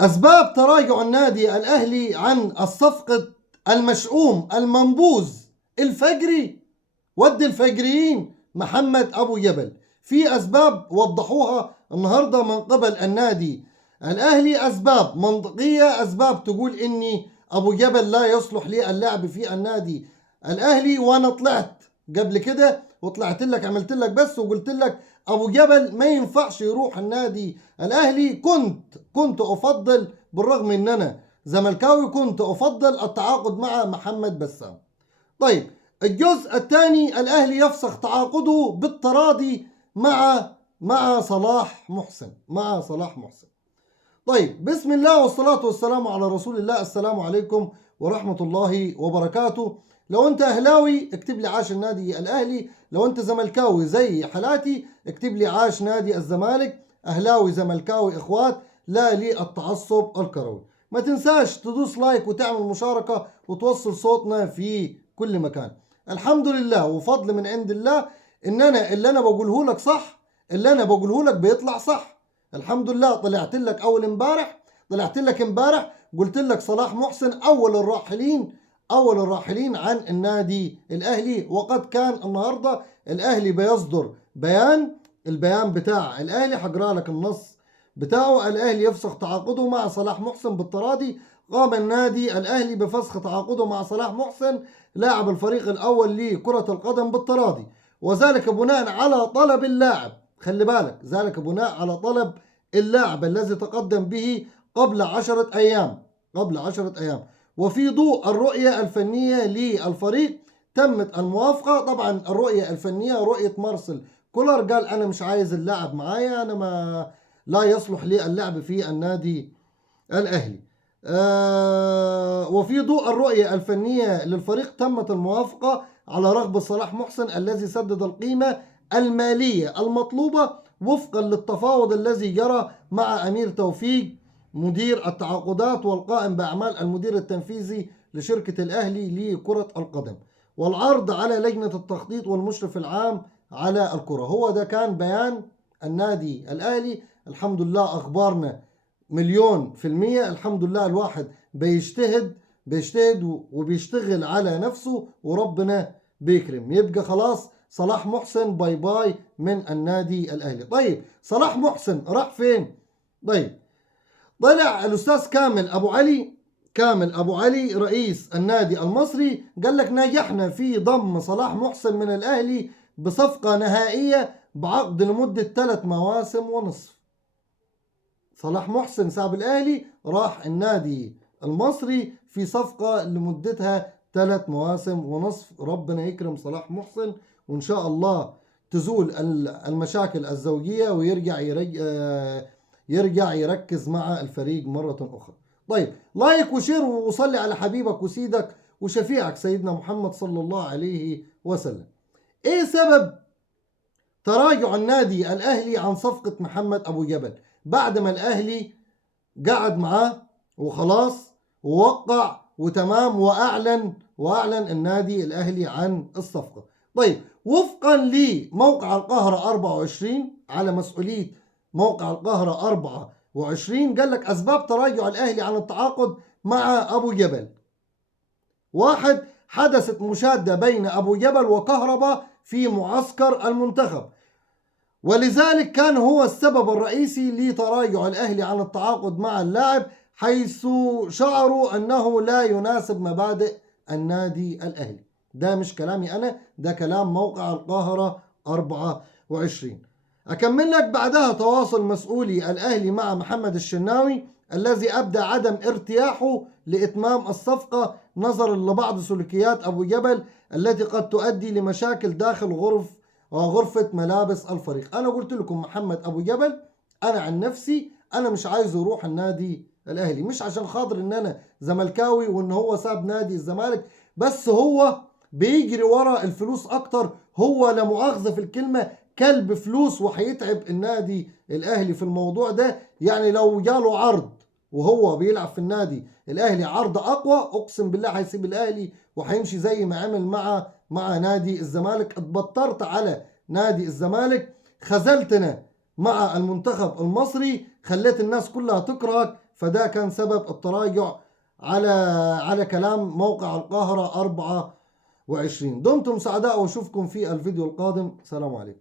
أسباب تراجع النادي الأهلي عن الصفقة المشؤوم المنبوذ الفجري ود الفجريين محمد أبو جبل. في أسباب وضحوها النهاردة من قبل النادي الأهلي، أسباب منطقية، أسباب تقول إني أبو جبل لا يصلح للعب في النادي الأهلي. وأنا طلعت قبل كده وطلعت لك عملت لك بس وقلت لك أبو جبل ما ينفعش يروح النادي الأهلي. كنت أفضل، بالرغم إن أنا زملكاوي، كنت أفضل التعاقد مع محمد بسام. طيب، الجزء الثاني، الأهلي يفسخ تعاقده بالتراضي مع صلاح محسن. طيب، بسم الله والصلاة والسلام على رسول الله. السلام عليكم ورحمة الله وبركاته. لو انت اهلاوي اكتب لي عاش النادي الاهلي، لو انت زملكاوي زي حالاتي اكتب لي عاش نادي الزمالك. اهلاوي زملكاوي اخوات، لا للتعصب الكروي. ما تنساش تدوس لايك وتعمل مشاركة وتوصل صوتنا في كل مكان. الحمد لله وفضل من عند الله ان انا اللي انا بقوله لك صح، اللي انا بقوله لك بيطلع صح. الحمد لله. طلعت لك امبارح قلت لك صلاح محسن اول الراحلين عن النادي الاهلي. وقد كان النهارده الاهلي بيصدر البيان بتاع الاهلي، هقرا لك النص بتاعه. الاهلي يفسخ تعاقده مع صلاح محسن بالتراضي. قام النادي الاهلي بفسخ تعاقده مع صلاح محسن لاعب الفريق الاول لكرة القدم بالتراضي، وذلك بناء على طلب اللاعب. خلي بالك، ذلك بناء على طلب اللاعب الذي تقدم به قبل 10 أيام. وفي ضوء الرؤية الفنية للفريق تمت الموافقة. طبعا الرؤية الفنية رؤية مارسيل كولر، قال أنا مش عايز اللاعب معايا، أنا لا يصلح لي اللعب في النادي الأهلي. وفي ضوء الرؤية الفنية للفريق تمت الموافقة على رغبة صلاح محسن الذي سدد القيمة المالية المطلوبة وفقا للتفاوض الذي جرى مع أمير توفيق مدير التعاقدات والقائم بأعمال المدير التنفيذي لشركة الأهلي لكرة القدم، والعرض على لجنة التخطيط والمشرف العام على الكرة. هو ده كان بيان النادي الأهلي. الحمد لله أخبارنا 100%. الحمد لله الواحد بيجتهد وبيشتغل على نفسه وربنا بيكرم. يبقى خلاص صلاح محسن باي باي من النادي الأهلي. طيب، صلاح محسن راح فين؟ طيب، طلع الأستاذ كامل أبو علي رئيس النادي المصري قال لك نجحنا في ضم صلاح محسن من الأهلي بصفقة نهائية بعقد لمدة 3 مواسم ونصف. صلاح محسن ساب الأهلي راح النادي المصري في صفقة لمدتها 3 مواسم ونصف. ربنا يكرم صلاح محسن وإن شاء الله تزول المشاكل الزوجية ويرجع يركز مع الفريق مرة أخرى. طيب، لايك وشير وصلي على حبيبك وسيدك وشفيعك سيدنا محمد صلى الله عليه وسلم. إيه سبب تراجع النادي الأهلي عن صفقة محمد أبو جبل بعد ما الأهلي قعد معاه وخلاص ووقع وتمام وأعلن النادي الأهلي عن الصفقة؟ طيب، وفقا لموقع القاهرة 24 على مسؤولية موقع القاهرة 24 قال لك أسباب تراجع الأهلي عن التعاقد مع أبو جبل. 1. حدثت مشادة بين أبو جبل وكهربا في معسكر المنتخب، ولذلك كان هو السبب الرئيسي لتراجع الأهلي عن التعاقد مع اللاعب، حيث شعروا أنه لا يناسب مبادئ النادي الأهلي. ده مش كلامي أنا، ده كلام موقع القاهرة 24. أكمل لك بعدها تواصل مسؤولي الأهلي مع محمد الشناوي الذي أبدى عدم ارتياحه لإتمام الصفقة نظرا لبعض سلوكيات أبو جبل التي قد تؤدي لمشاكل داخل غرفة ملابس الفريق. أنا قلت لكم محمد أبو جبل أنا عن نفسي أنا مش عايزه يروح النادي الأهلي، مش عشان خاطر إن أنا زملكاوي وإن هو ساب نادي الزمالك، بس هو بيجري ورا الفلوس أكتر. هو لا مؤاخذة في الكلمة كلب فلوس وهيتعب النادي الأهلي في الموضوع ده. يعني لو جاله عرض وهو بيلعب في النادي الأهلي عرض أقوى، أقسم بالله هيسيب الأهلي وهيمشي زي ما عمل مع نادي الزمالك. اتبطرت على نادي الزمالك، خذلتنا مع المنتخب المصري، خليت الناس كلها تكرهك، فده كان سبب التراجع على كلام موقع القاهرة 24. دمتم سعداء واشوفكم في الفيديو القادم. سلام عليكم.